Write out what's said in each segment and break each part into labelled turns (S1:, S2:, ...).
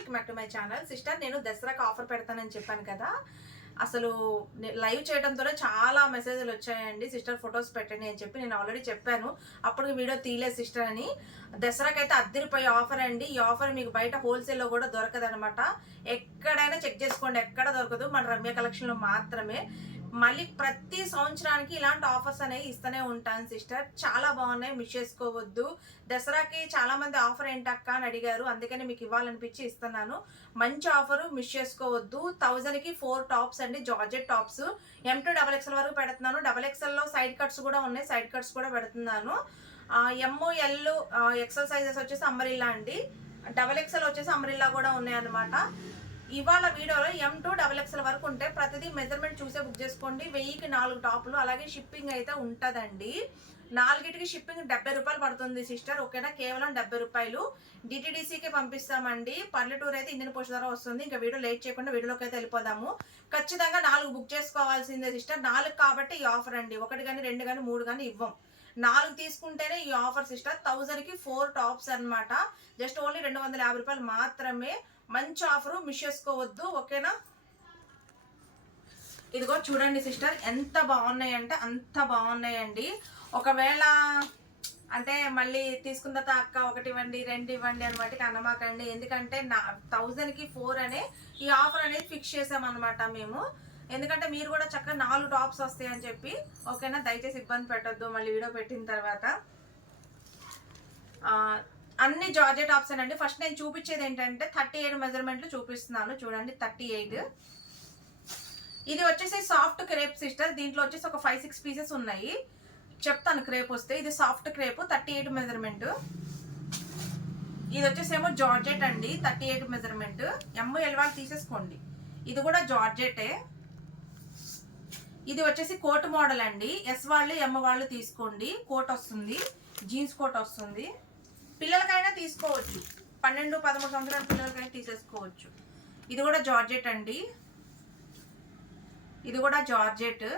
S1: Welcome back to my channel. Sister నేను దసరాకి offer పెడతానని చెప్పాను కదా. అసలు లైవ్ చేయడంతోనే చాలా మెసేజ్లు వచ్చాయండి. సిస్టర్ ఫొటోస్ పెట్టండి అని చెప్పి నేను ఆల్రెడీ చెప్పాను. అప్పుడు వీడియో తీయలేదు సిస్టర్ అని. దసరాకైతే అయితే ఆఫర్ అండి. ఈ ఆఫర్ మీకు బయట హోల్సేల్లో కూడా దొరకదనమాట ఎక్కడైనా చెక్ చేసుకోండి. ఎక్కడ దొరకదు. మన రమ్య కలెక్షన్లో మాత్రమే. మళ్ళీ ప్రతి సంవత్సరానికి ఇలాంటి ఆఫర్స్ అనేవి ఇస్తూనే ఉంటాను సిస్టర్. చాలా బాగున్నాయి మిస్ చేసుకోవద్దు. దసరాకి చాలా మంది ఆఫర్ ఏంటక్క అని అడిగారు. అందుకని మీకు ఇవ్వాలనిపించి ఇస్తున్నాను. మంచి ఆఫరు మిస్ చేసుకోవద్దు. థౌజండ్కి ఫోర్ టాప్స్ అండి georgette tops. M to double XL వరకు పెడుతున్నాను. డబల్ ఎక్స్ఎల్లో సైడ్ కట్స్ కూడా ఉన్నాయి. సైడ్ కట్స్ కూడా పెడుతున్నాను. ఎంఓ ఎల్ ఎక్సెల్ సైజెస్ వచ్చేసి అంబరిల్లా అండి. డబల్ ఎక్సెల్ వచ్చేసి అమరిల్లా కూడా ఉన్నాయన్నమాట. ఇవాళ వీడియోలో ఎం టు డబల్ ఎక్స్ఎల్ వరకు ఉంటే ప్రతిదీ మెజర్మెంట్ చూసే బుక్ చేసుకోండి. వెయ్యికి నాలుగు టాపులు అలాగే షిప్పింగ్ అయితే ఉంటుందండి. నాలుగిటికి షిప్పింగ్ డెబ్బై రూపాయలు పడుతుంది సిస్టర్ ఓకేనా? కేవలం డెబ్బై రూపాయలు. డిటిడిసికి పంపిస్తామండి. పల్లెటూరు అయితే ఇండియన్ పోస్ట్ ద్వారా వస్తుంది. ఇంకా వీడియో లేట్ చేయకుండా వీడియోలోకి అయితే వెళ్ళిపోదాము. ఖచ్చితంగా నాలుగు బుక్ చేసుకోవాల్సిందే సిస్టర్ నాలుగు కాబట్టి ఈ ఆఫర్ అండి. ఒకటి కానీ రెండు కానీ మూడు కానీ ఇవ్వం. నాలుగు తీసుకుంటేనే ఈ ఆఫర్ సిస్టర్ థౌజండ్కి ఫోర్ టాప్స్ అన్నమాట. జస్ట్ ఓన్లీ రెండు వందల యాభై రూపాయలు మాత్రమే మంచి ఆఫరు మిస్ చేసుకోవద్దు ఓకేనా? ఇదిగో చూడండి సిస్టర్ ఎంత బాగున్నాయి అంటే అంత బాగున్నాయండి. ఒకవేళ అంటే మళ్ళీ తీసుకున్న తర్వాత అక్క ఒకటి ఇవ్వండి రెండు ఇవ్వండి అని వాటికి అనమాకండి ఎందుకంటే నా థౌజండ్కి ఫోర్ అనే ఈ ఆఫర్ అనేది ఫిక్స్ చేసామన్నమాట మేము. ఎందుకంటే మీరు కూడా చక్కగా నాలుగు టాప్స్ వస్తాయని చెప్పి ఓకేనా? దయచేసి ఇబ్బంది పెట్టొద్దు మళ్ళీ వీడియో పెట్టిన తర్వాత. అన్ని జార్జెట్ ఆప్షన్ అండి. ఫస్ట్ నేను చూపించేది ఏంటంటే థర్టీ ఎయిట్ మెజర్మెంట్లు చూపిస్తున్నాను. చూడండి థర్టీ ఎయిట్. ఇది వచ్చేసి సాఫ్ట్ క్రేప్ సిస్టర్. దీంట్లో వచ్చేసి ఒక ఫైవ్ సిక్స్ పీసెస్ ఉన్నాయి. చెప్తాను క్రేప్ వస్తే. ఇది soft crepe thirty eight measurement. ఇది వచ్చేసి ఏమో జార్జెట్ అండి thirty eight measurement. M L తీసేసుకోండి. ఇది కూడా జార్జెటే. ఇది వచ్చేసి కోట్ మోడల్ అండి. ఎస్ వాళ్ళు ఎమ్ వాళ్ళు తీసుకోండి. కోట్ వస్తుంది. జీన్స్ కోట్ వస్తుంది. పిల్లలకైనా తీసుకోవచ్చు. పన్నెండు పదమూడు సంవత్సరాల పిల్లలకైనా తీసేసుకోవచ్చు. ఇది కూడా జార్జెట్ అండి. ఇది కూడా జార్జెట్.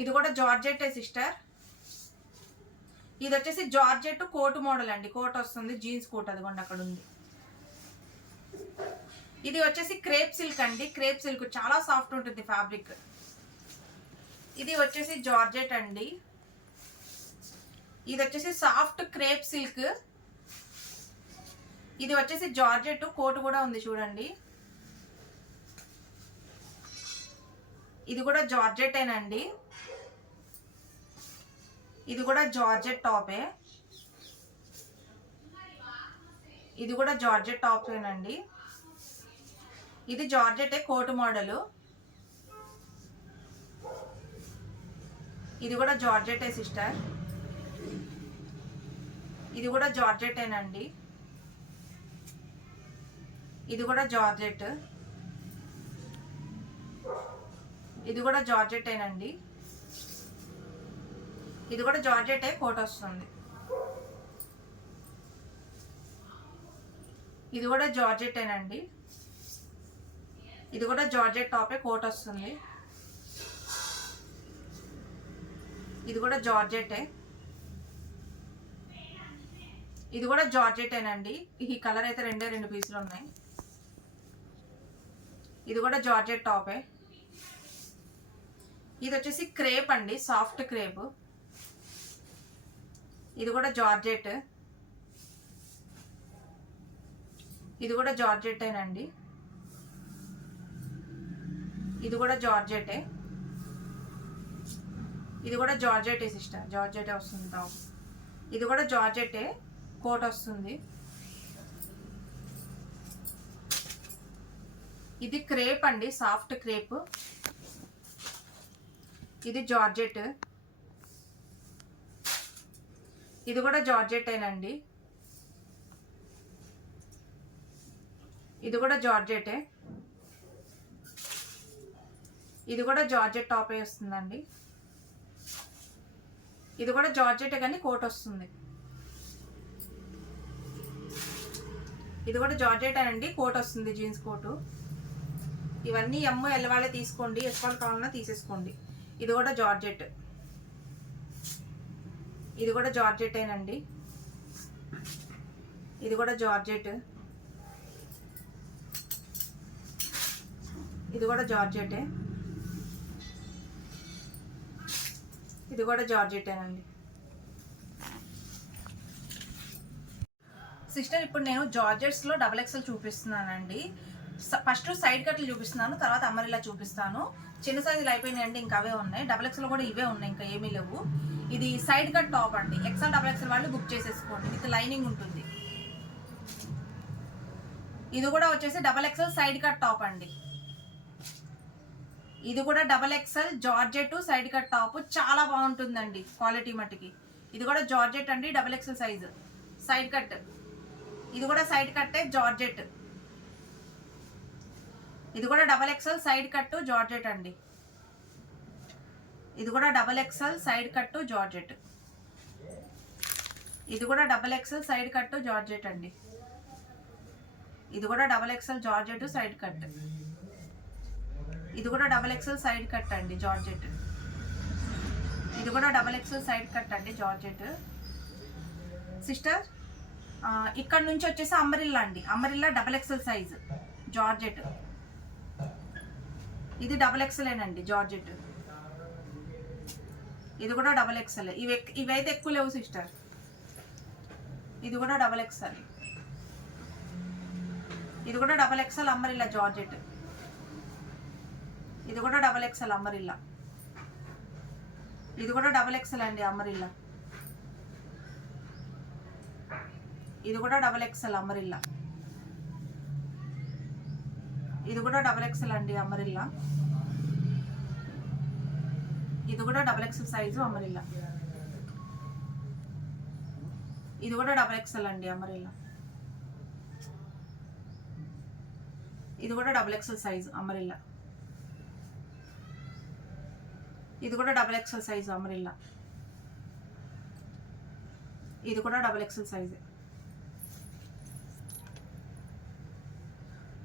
S1: ఇది కూడా జార్జెట్టే సిస్టర్. ఇది వచ్చేసి జార్జెట్ కోట్ మోడల్ అండి. కోట్ వస్తుంది జీన్స్ కోట్ అదిగోండి అక్కడ ఉంది ఇది వచ్చేసి క్రేప్ సిల్క్ అండి. క్రేప్ సిల్క్ చాలా సాఫ్ట్ ఉంటుంది ఫ్యాబ్రిక్. ఇది వచ్చేసి జార్జెట్ అండి. ఇది వచ్చేసి సాఫ్ట్ క్రేప్ సిల్క్. ఇది వచ్చేసి జార్జెట్ కోట్ కూడా ఉంది చూడండి. ఇది కూడా జార్జెటేనండి ఇది కూడా జార్జెట్ టాపే. ఇది కూడా జార్జెట్ టాపేనండి ఇది జార్జెటే కోట్ మోడలు. ఇది కూడా జార్జెటే సిస్టర్. ఇది కూడా జార్జెటేనండి ఇది కూడా జార్జెట్. ఇది కూడా జార్జెటేనండి ఇది కూడా జార్జెటే కోట్ వస్తుంది. ఇది కూడా జార్జెటేనండి ఇది కూడా జార్జెట్ టాపే కోట్ వస్తుంది. ఇది కూడా జార్జెటే. ఇది కూడా జార్జెటేనండి. ఈ కలర్ అయితే రెండే రెండు పీసులు ఉన్నాయి. ఇది కూడా జార్జెట్ టాపే. ఇది వచ్చేసి క్రేప్ అండి సాఫ్ట్ క్రేప్. ఇది కూడా జార్జెట్. ఇది కూడా జార్జెట్టేనండి ఇది కూడా జార్జెటే. ఇది కూడా జార్జెటే సిస్టర్ జార్జెటే వస్తుంది టాప్. ఇది కూడా జార్జెటే. కోట్ వస్తుంది. ఇది క్రేప్ అండి సాఫ్ట్ క్రేప్. ఇది జార్జెట్. ఇది కూడా జార్జెటేనండి. ఇది కూడా జార్జెటే. ఇది కూడా జార్జెట్ టాపే వస్తుందండి. ఇది కూడా జార్జెట్ కానీ కోట్ వస్తుంది. ఇది కూడా జార్జెట్ అండి కోట్ వస్తుంది జీన్స్ కోటు. ఇవన్నీ ఎమ్మ ఎల్లవాళ్ళే తీసుకోండి. ఎస్పాల్ కావాలన్నా తీసేసుకోండి. ఇది కూడా జార్జెట్. ఇది కూడా జార్జెటేనండి ఇది కూడా జార్జెట్. ఇది కూడా జార్జెటే. ఇది కూడా జార్జెటేనండి. సిస్టర్ ఇప్పుడు నేను జార్జెట్స్లో డబల్ ఎక్స్ఎల్ చూపిస్తున్నానండి. స- ఫస్ట్ సైడ్ కట్లు చూపిస్తున్నాను తర్వాత అమరిలా చూపిస్తాను. చిన్న సైజులు అయిపోయినాయండి ఇంకా అవే ఉన్నాయి. డబల్ ఎక్స్ఎల్ కూడా ఇవే ఉన్నాయి ఇంకా ఏమీ లేవు. ఇది సైడ్ కట్ టాప్ అండి. ఎక్స్ఎల్ డబల్ ఎక్స్ఎల్ వాళ్ళు బుక్ చేసేసుకోండి. విత్ లైనింగ్ ఉంటుంది. ఇది కూడా వచ్చేసి double XL side cut top అండి. ఇది కూడా double XL georgette side cut top చాలా బాగుంటుందండి క్వాలిటీ మట్టుకి ఇది కూడా జార్జెట్ అండి double XL size side cut ఇది కూడా సైడ్ కట్టే జార్జెట్. ఇది కూడా double XL side cut georgette అండి. ఇది కూడా double XL side cut georgette. ఇది కూడా double XL side cut georgette అండి. ఇది కూడా double XL georgette side cut. ఇది కూడా డబల్ ఎక్స్ఎల్ సైడ్ కట్ అండి జార్జెట్. ఇది కూడా డబల్ ఎక్స్ఎల్ సైడ్ కట్ అండి జార్జెట్. సిస్టర్? ఇక్కడ నుంచి వచ్చేసి అంబరిల్లా అండి. Umbrella double XL size georgette ఇది డబల్ ఎక్సెలేనండి జార్జెట్ ఇది కూడా డబల్ ఎక్సెల్ ఇవి ఇవైతే ఎక్కువ లేవు సిస్టర్ ఇది కూడా డబల్ ఎక్స్ఎల్ ఇది కూడా డబల్ ఎక్స్ఎల్ అంబరిల్లా జార్జెట్ ఇది కూడా డబల్ ఎక్స్ఎల్ అంబరిల్లా ఇది కూడా డబల్ ఎక్సెల్ అండి అమరిల్లా. ఇది కూడా డబల్ ఎక్సెల్ అమరిల్లా. ఇది కూడా డబల్ ఎక్సెల్ అండి అమరిల్లా. ఇది కూడా డబల్ ఎక్సెల్ సైజు అమరిల్లా. ఇది కూడా డబల్ ఎక్స్ఎల్ అండి అమరిల్లా. ఇది కూడా డబల్ ఎక్స్ఎల్ సైజు అమరిల్లా. ఇది కూడా డబల్ ఎక్స్ఎల్ సైజు అమరిల్లా. ఇది కూడా డబల్ ఎక్సెల్ సైజే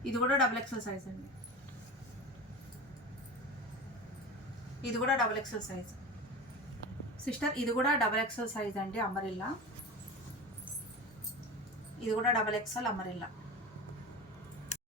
S1: ఇది కూడా డబుల్ ఎక్సెల్ సైజ్ అండి. ఇది కూడా డబుల్ ఎక్సెల్ సైజ్ సిస్టర్ ఇది కూడా డబుల్ ఎక్సెల్ సైజ్ అండి అమరిల్లా ఇది కూడా డబుల్ ఎక్సెల్ అమరిల్లా